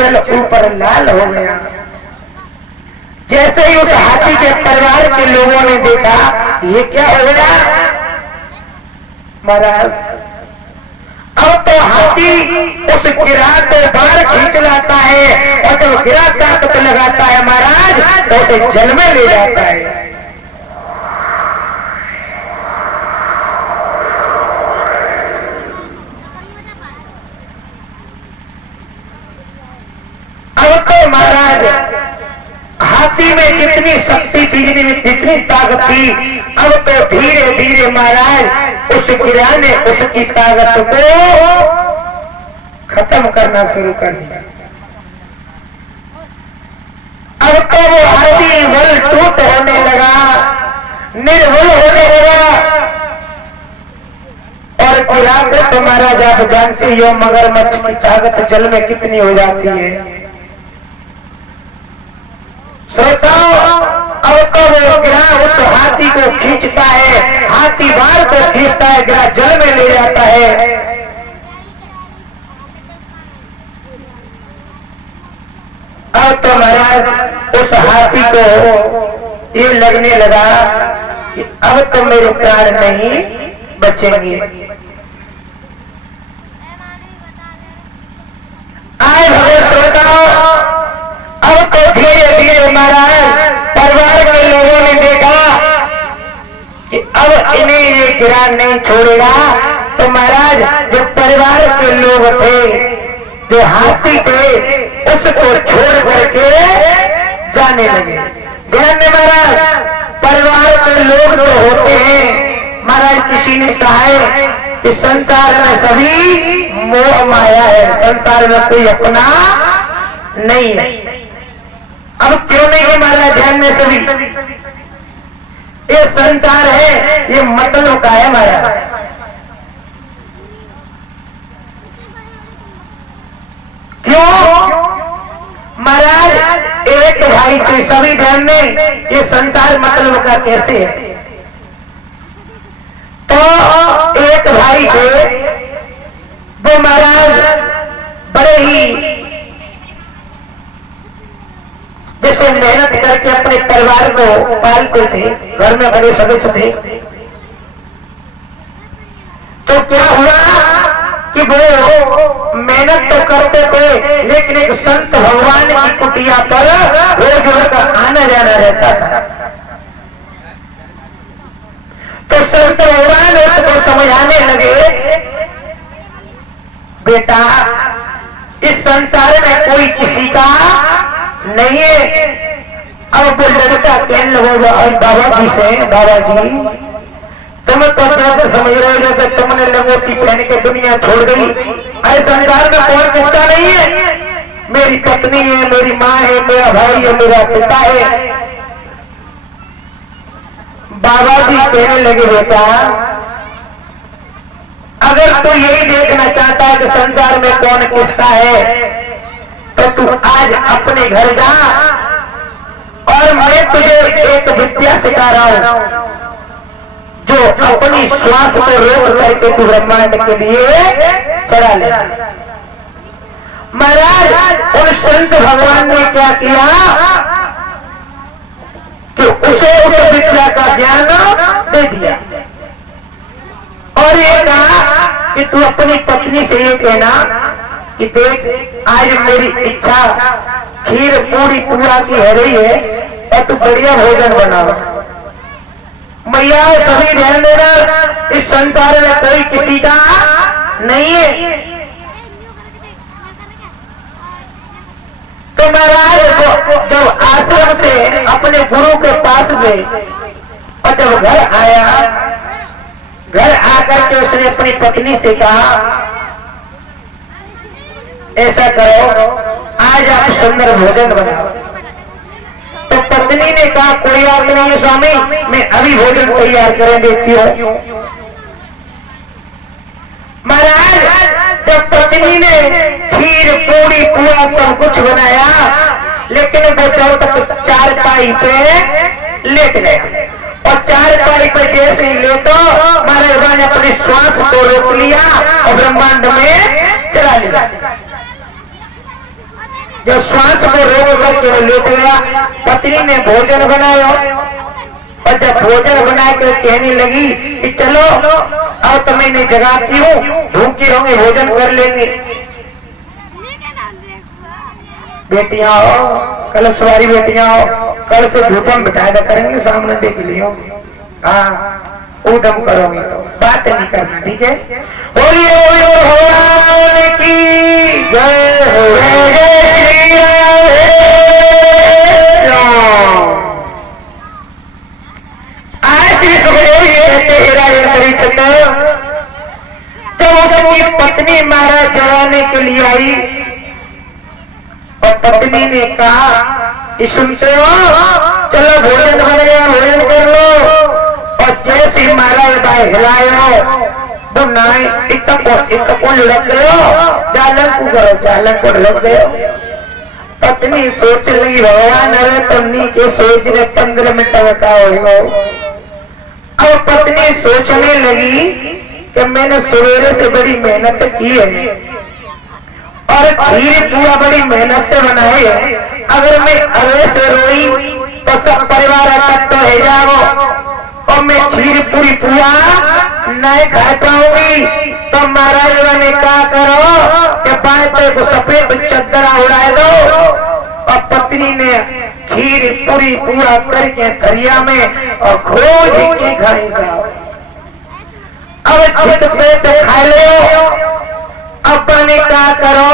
जल ऊपर लाल हो गया। जैसे ही उस हाथी के परिवार के लोगों ने देखा ये क्या हो गया महाराज, अब तो हाथी उस गिरा को बाहर खींच लाता है और जब गिरा ताकत लगाता है महाराज तो उसे जल में ले जाता है। अब तो महाराज हाथी में जितनी शक्ति थी, जितनी ताकत थी, अब तो धीरे धीरे महाराज उस गिरा ने उसकी ताकत को खत्म करना शुरू कर दिया। अब तो वो हाथी बल टूट होने लगा, निर्बल होने लगा और गिरा पे तो महाराज आप जानते हो मगरमच्छ की ताकत जल में कितनी हो जाती है। श्रोताओं, अब तो वो गिरा उस हाथी को खींचता है, हाथी बार को खींचता है, गिरा जल में ले जाता है। अब तो महाराज उस हाथी को ये लगने लगा कि अब तो मेरे प्राण नहीं बचेंगे। आए भगवान श्रोताओं, अब तो धीरे धीरे महाराज परिवार के लोगों ने देखा कि अब इन्हें ये गिरा नहीं छोड़ेगा, तो महाराज जो परिवार के लोग थे, जो हाथी थे, उसको छोड़ करके जाने लगे। ध्यान में महाराज परिवार के लोग जो होते हैं, महाराज किसी ने कहा है कि संसार में सभी मोह माया है, संसार में कोई अपना नहीं है। अब क्यों नहीं है महाराज, ध्यान में सभी, ये संसार है ये मतलब का है महाराज। क्यों महाराज, एक भाई थे, सभी ध्यान में, ये संसार मतलब का कैसे है। तो एक भाई थे, वो महाराज बड़े ही जैसे मेहनत करके अपने परिवार को पालते थे, घर में बड़े सदस्य थे। तो क्या हुआ कि वो मेहनत तो करते थे, लेकिन एक संत भगवान की कुटिया पर रोज उनका आना जाना रहता था। तो संत भगवान उसको समझाने लगे, बेटा इस संसार में कोई किसी का नहीं है। अब वो लड़का कहने लगा और बाबा जी से, बाबा जी तुम तो जैसे समझ रहे हो जैसे तुमने लंगोटी पहन के दुनिया छोड़ गई, अरे संसार में कौन किसका नहीं है, मेरी पत्नी है, मेरी माँ है, मेरा भाई है, मेरा पिता है। बाबा जी कहने लगे बेटा अगर तू यही देखना चाहता है कि संसार में कौन किसका है, तो तू आज अपने घर जा और मैं तुझे एक विद्या सिखा रहा हूं जो अपनी श्वास को रोक करके तू ब्रह्मांड के लिए चला ले। महाराज उन संत भगवान ने क्या किया कि उसे उस विद्या का ज्ञान दे दिया और ये कहा कि तू अपनी पत्नी से ये कहना कि देख आज मेरी इच्छा खीर पूरी पूरा की है रही है और तू बढ़िया भोजन बनाओ। मैया सभी ध्यान देना, इस संसार में कोई किसी का नहीं है। तो महाराज जब आश्रम से अपने गुरु के पास से और जब घर आया, घर आकर के उसने अपनी पत्नी से कहा ऐसा करो आज आप सुंदर भोजन बनाओ। तो पत्नी ने कहा कोई बात नहीं है स्वामी, मैं अभी भोजन तैयार कर देती हूँ। महाराज जब पत्नी ने खीर पूरी पूरा सब कुछ बनाया, लेकिन वो जब तक चारपाई पे लेट गया और चारपाई पे जैसे ही लेटो महाराज ने अपने श्वास को रोक लिया और ब्रह्मांड में चला लिया। जो श्वास को रोक करके लेट गया, पत्नी ने भोजन बनाया और जब भोजन बना कर कहने लगी कि चलो अब तो मैं नहीं जगाती हूँ, भूखे होंगे भोजन कर लेंगे। बेटियां हो, कल सवारी बेटियां हो, कल से धूपम बिठाया करेंगे, सामने देख लियो। हाँ उदम करोगे तो बात नहीं करना, ठीक है। बोलिए भगवान की जय हो, जय राम। आज श्री सुखदेव जी कहते हैं राजन चंद्र, जब उसकी पत्नी महाराज जगाने के लिए आई और पत्नी ने कहा कि सुनते हो, चलो भोजन बनेगा, भोजन कर लो। और जैसे महाराज भाई हिलाए तो नाई इतना लुढ़क गयो, चालन को करो, चालन को लुढ़क गयो। पत्नी सोच लगी भगवान अरे तुमनी के सोच ने 15 मिनट का हो। अब पत्नी सोचने लगी कि मैंने सवेरे से बड़ी मेहनत की है और खीर पूरा बड़ी मेहनत से बनाई है, अगर मैं अरे से रोई तो सब परिवार इकट्ठा हो जाओ और मैं खीर पूरी पूरा नहीं खा पाऊंगी। तो महाराज ने कहा करो कि बाएं को सफेद चद्दरा उड़ाए दो। और पत्नी ने खीर पूरी पूरा करके थरिया में और खोज के खाई साहब। अब चित पे तो खा लो। अब ने कहा करो